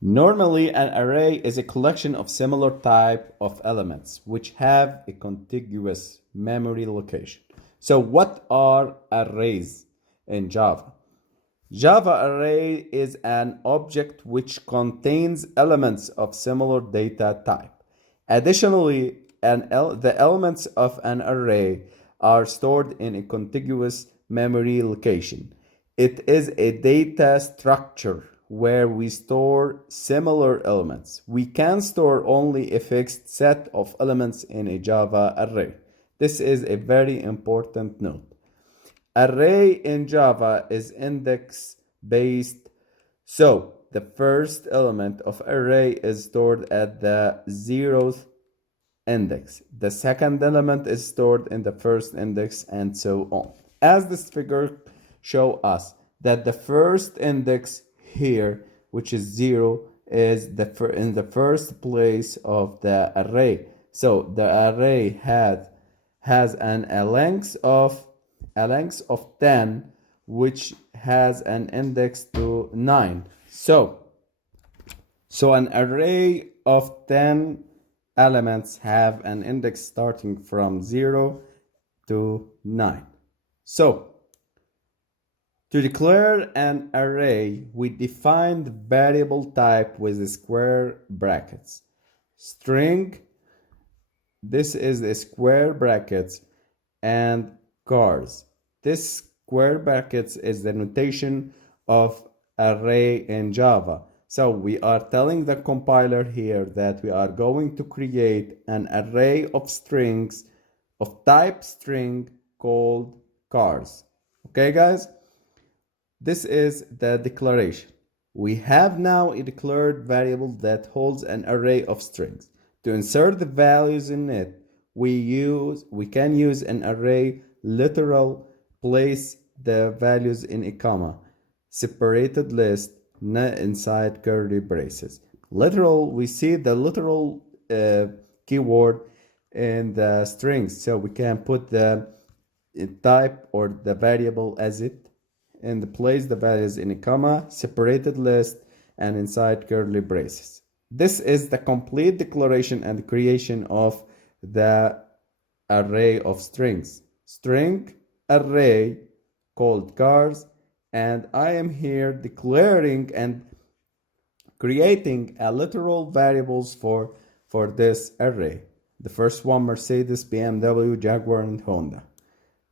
Normally, an array is a collection of similar type of elements which have a contiguous memory location. So what are arrays in Java? Java array is an object which contains elements of similar data type. Additionally, the elements of an array are stored in a contiguous memory location. It is a data structure where we store similar elements. We can store only a fixed set of elements in a Java array. This is a very important note. Array in Java is index based, so the first element of array is stored at the 0th index. The second element is stored in the first index, and so on. As this figure show us that the first index here, which is 0, is in the first place of the array. So the array has a length of 10, which has an index to 9. So an array of 10 elements have an index starting from 0 to 9. So to declare an array, we define the variable type with square brackets. String, this is a square brackets, and chars. This square brackets is the notation of array in Java. So we are telling the compiler here that we are going to create an array of strings of type string called chars. Okay, guys? This is the declaration. We have now a declared variable that holds an array of strings. To insert the values in it, we can use an array literal, place the values in a comma, separated list, not inside curly braces. Literal, we see the literal keyword in the strings, so we can put the type or the variable as it, and place the values in a comma, separated list, and inside curly braces. This is the complete declaration and creation of the array of strings. String array called chars, and I am here declaring and creating a literal variables for this array. The first one, Mercedes, BMW, Jaguar, and Honda.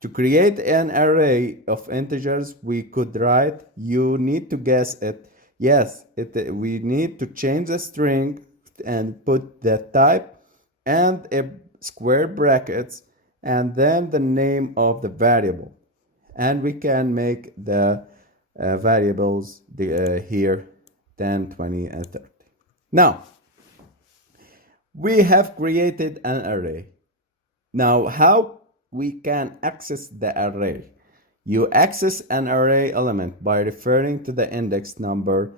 To create an array of integers, we could write, you need to guess it. Yes, we need to change the string and put the type and a square brackets and then the name of the variable. And we can make the variables here 10, 20, and 30. Now, we have created an array. Now, how we can access the array? You access an array element by referring to the index number.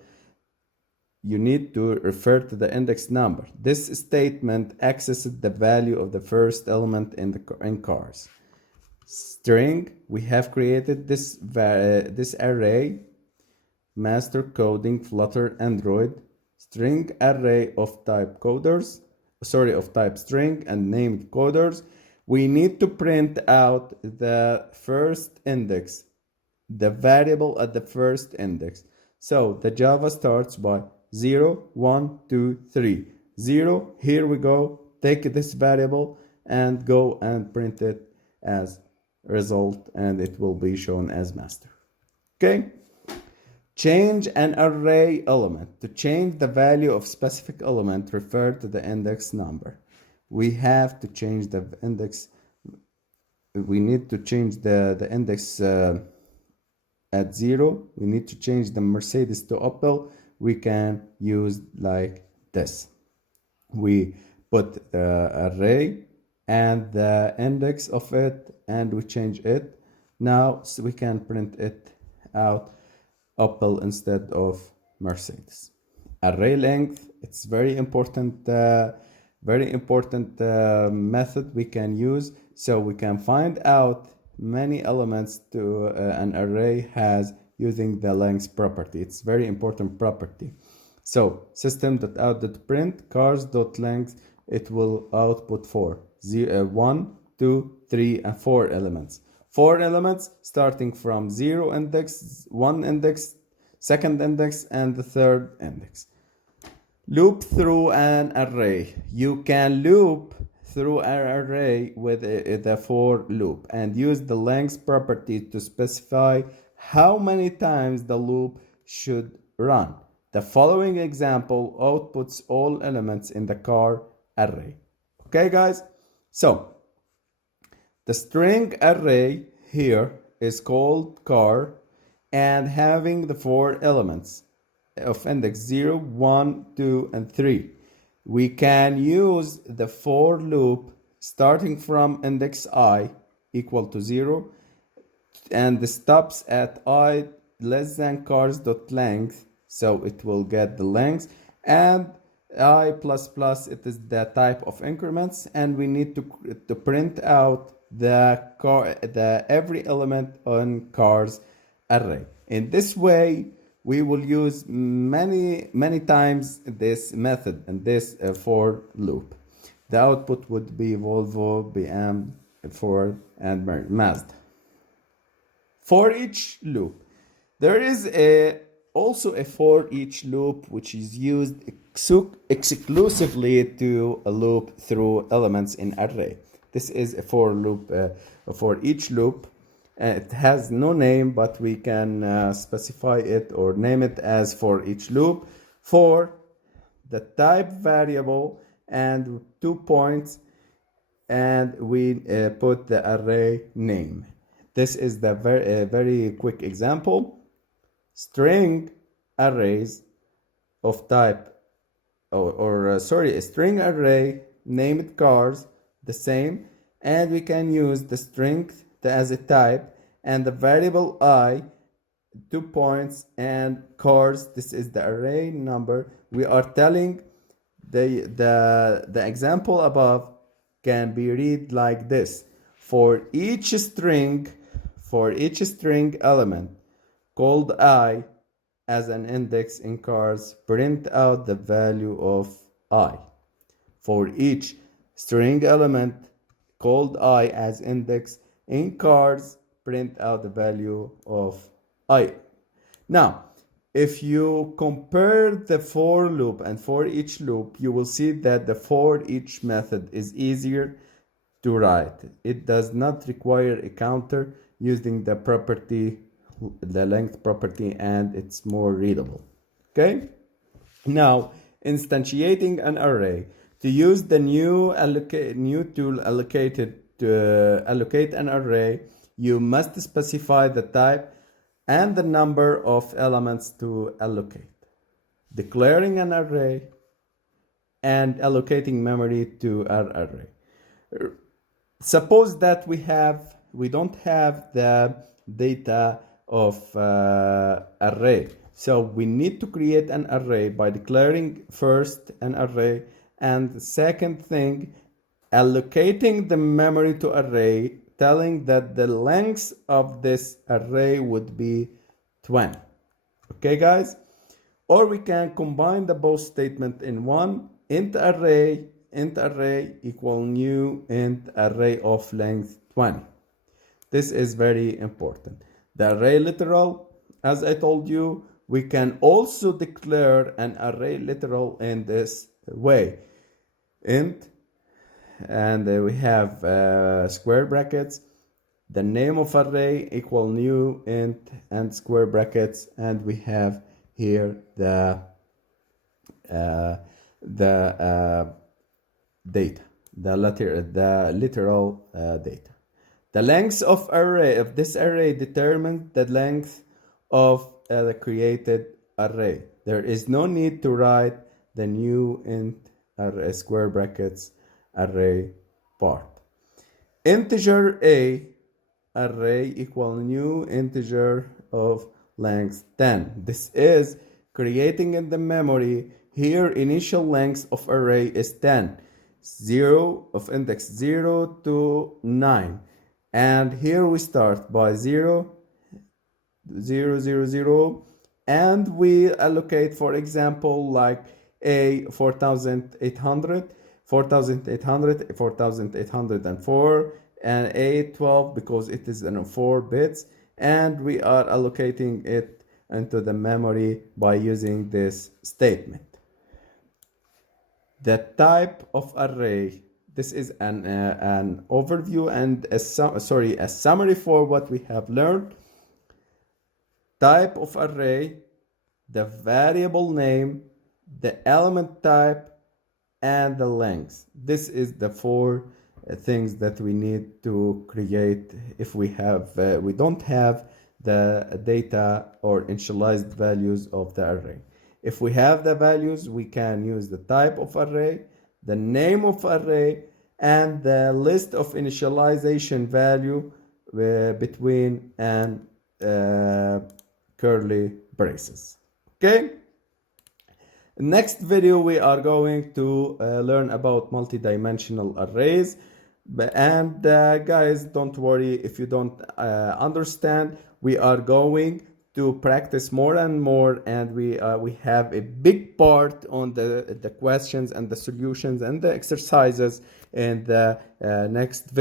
You need to refer to the index number. This statement accesses the value of the first element in chars. String, we have created this array, master coding Flutter Android, string array of type string and named coders. We need to print out the first index, the variable at the first index. So the Java starts by 0, 1, 2, 3. 0, here we go, take this variable and go and print it as result, and it will be shown as master. Okay? Change an array element. To change the value of specific element, refer to the index number. We have to change the index. We need to change the index at 0. We need to change the Mercedes to Opel. We can use like this. We put the array and the index of it, and we change it. Now so we can print it out Opel instead of Mercedes. Array length, it's very important method we can use, so we can find out many elements to an array has using the length property. It's very important property. So system.out.print cars.length, it will output 4, 1, 2, 3, and 4 elements. 4 elements starting from 0 index, 1 index, second index, and the third index. Loop through an array. You can loop through an array with the for loop and use the length property to specify how many times the loop should run. The following example outputs all elements in the car array. Okay, guys? So, the string array here is called car and having the 4 elements of index 0, 1, 2, and 3. We can use the for loop starting from index I equal to 0 and the stops at I less than cars.length, so it will get the length, and I plus plus, it is the type of increments, and we need to print out the every element on cars array. In this way, we will use many times this method and this for loop. The output would be Volvo, BM, Ford, and Mazda. For each loop, there is also a for each loop which is used exclusively to a loop through elements in array. This is a for loop for each loop. It has no name, but we can specify it or name it as for each loop for the type variable and 2 points, and we put the array name. This is the very quick example. String arrays of type a string array named cars, the same, and we can use the string as a type and the variable I, 2 points, and cars, this is the array number. We are telling the example above can be read like this: for each string element called I as an index in cars, print out the value of I. For each string element called I as index in cars, print out the value of I. Now, if you compare the for loop and for each loop, you will see that the for each method is easier to write. It does not require a counter using the property, the length property, and it's more readable. Okay? Now, instantiating an array. To use the new tool allocated to allocate an array, you must specify the type and the number of elements to allocate, declaring an array, and allocating memory to our array. Suppose that we don't have the data of array, so we need to create an array by declaring first an array, and the second thing, allocating the memory to array, telling that the length of this array would be 20. Okay, guys? Or we can combine the both statement in one: int array equal new int array of length 20. This is very important. The array literal, as I told you, we can also declare an array literal in this way: int, and we have square brackets, the name of array equal new int and square brackets, and we have here the data, the literal data. The length of this array determines the length of the created array. There is no need to write the new int square brackets array part. Integer a array equal new integer of length 10. This is creating in the memory. Here initial length of array is 10, 0 of index 0 to 9, and here we start by 0, 0, 0, 0, and we allocate, for example, like a 4800, 4800, 4804, and a 12 because it is in 4 bits, and we are allocating it into the memory by using this statement. The type of array, this is an overview and a summary for what we have learned. Type of array, the variable name, the element type, and the length. This is the 4 things that we need to create if we don't have the data or initialized values of the array. If we have the values, we can use the type of array, the name of array, and the list of initialization value between and curly braces. Okay. Next video we are going to learn about multidimensional arrays, and guys, don't worry if you don't understand. We are going to practice more and more, and we have a big part on the questions and the solutions and the exercises in the next video.